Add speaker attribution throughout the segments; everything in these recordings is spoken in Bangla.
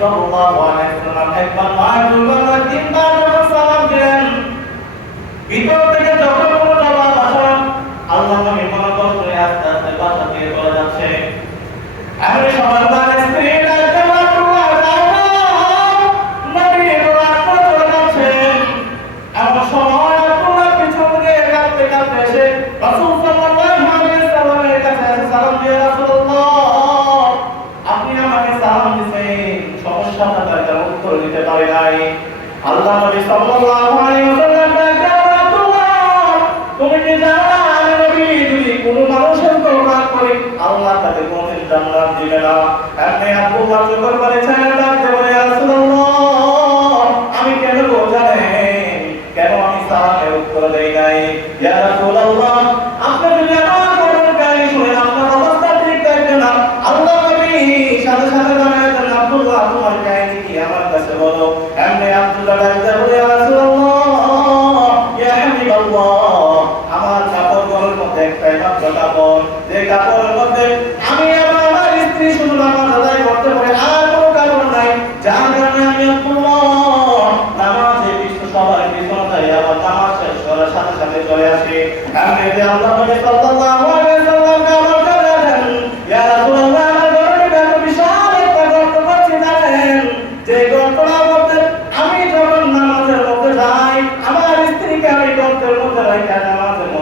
Speaker 1: সাল্লাল্লাহু আলাইহি ওয়াসাল্লাম একবার দুইবার নয় তিনবার সালাম দিলেন ভিতর থেকে যখন কোনো জবাব আসে আল্লাহ নবী মনে করে আস্তে আস্তে বাসা থেকে চলে যাচ্ছে এমন সময় তার স্ত্রী ডাকতে আব্দুল্লাহ দাঁড়াও নবী দোয়া করে চলে যাচ্ছেন এমন সময় আব্দুল্লাহ পিছন দিয়ে কাঁদতে কাঁদতে এসে রাসূল সাল্লাল্লাহু আলাইহি ওয়াসাল্লামের কাছে এসে সালাম দিয়ে রাসূলুল্লাহ আপনি আমাকে সালাম দিয়েছেন সমস্যাটা তার কারণ উত্তর দিতে পারি নাই আল্লাহ নবী আমার কাছে বলো? এমনি আব্দুল্লাহ বলে ইয়া রাসূলুল্লাহ ইয়া হাবিবাল্লাহ আমার কাপড়গুলোর যে কাপড়ের মধ্যে আমি আমার স্ত্রী শুধু কোনো কাপড় নাই যার কারণে আমি নামাজে পিছনে যাই আবার নামাজ শেষ করার সাথে সাথে চলে আসে আমি আল্লাহ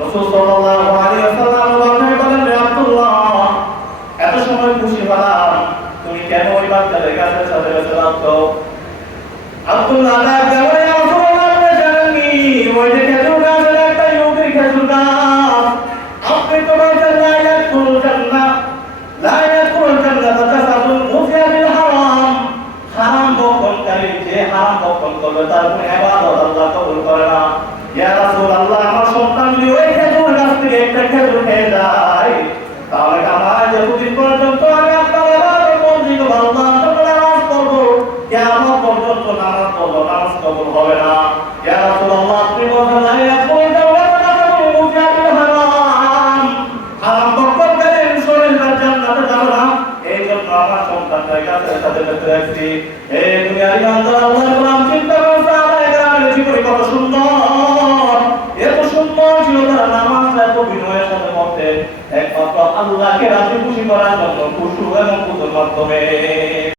Speaker 1: রাসূল সাল্লাল্লাহু আলাইহি ওয়াসাল্লাম বলেন রে আব্দুল্লাহ এত সময় খুশি হলাম, তুমি কেন ওই বাচ্চাদের গাছের সাথে বেঁধে রাখছো আব্দুল্লাহ দেওয়া ইয়া রাসূলুল্লাহ জানেননি ওই যে খেজুর গাছের একটা ইহুদির খেজুর গাছ। আপনি তো বলছেন, লা ইয়াকুল জান্নাহ, লা ইয়াকুল জান্নাহ তাসাদুল মুফিয়াবিল হারাম। হারাম বক্ষণকারী যে হারাম বক্ষণ করবে, তার কোনো ইবাদত আল্লাহ কবুল করে না। ইয়া রাসূলুল্লাহ, আমার সন্তান যদি ওই খেজুর গাছ থেকে একটা খেজুর খেয়ে যায়, তাহলে আমার যতদিন পর্যন্ত আমি আপনার ইবাদত মসজিদ আল্লাহ নামাজ পড়ব, কিয়ামত পর্যন্ত নামাজ পড়ব, নামাজ কবুল হবে না। ইয়া রাসূলুল্লাহ, আপনি বলেন লা ইয়াকুল জান্নাহ তাসাদুল মুফিয়াবিল হারাম। হারাম বক্ষণকারী শরীরটা জান্নাতে যাবে না। এই আমার সন্তানদের কাছে রাখছি। এই দুনিয়ার ইমানদার গোলাম চিন্তা করছে গ্রামের জীবনী কত সুন্দর এত সুন্দর ছিল তারা নামাজটা এত বিনয়ের সাথে পড়তে একমাত্র আল্লাহকে রাজি খুশি করার জন্য খুশু এবং পুজোর মাধ্যমে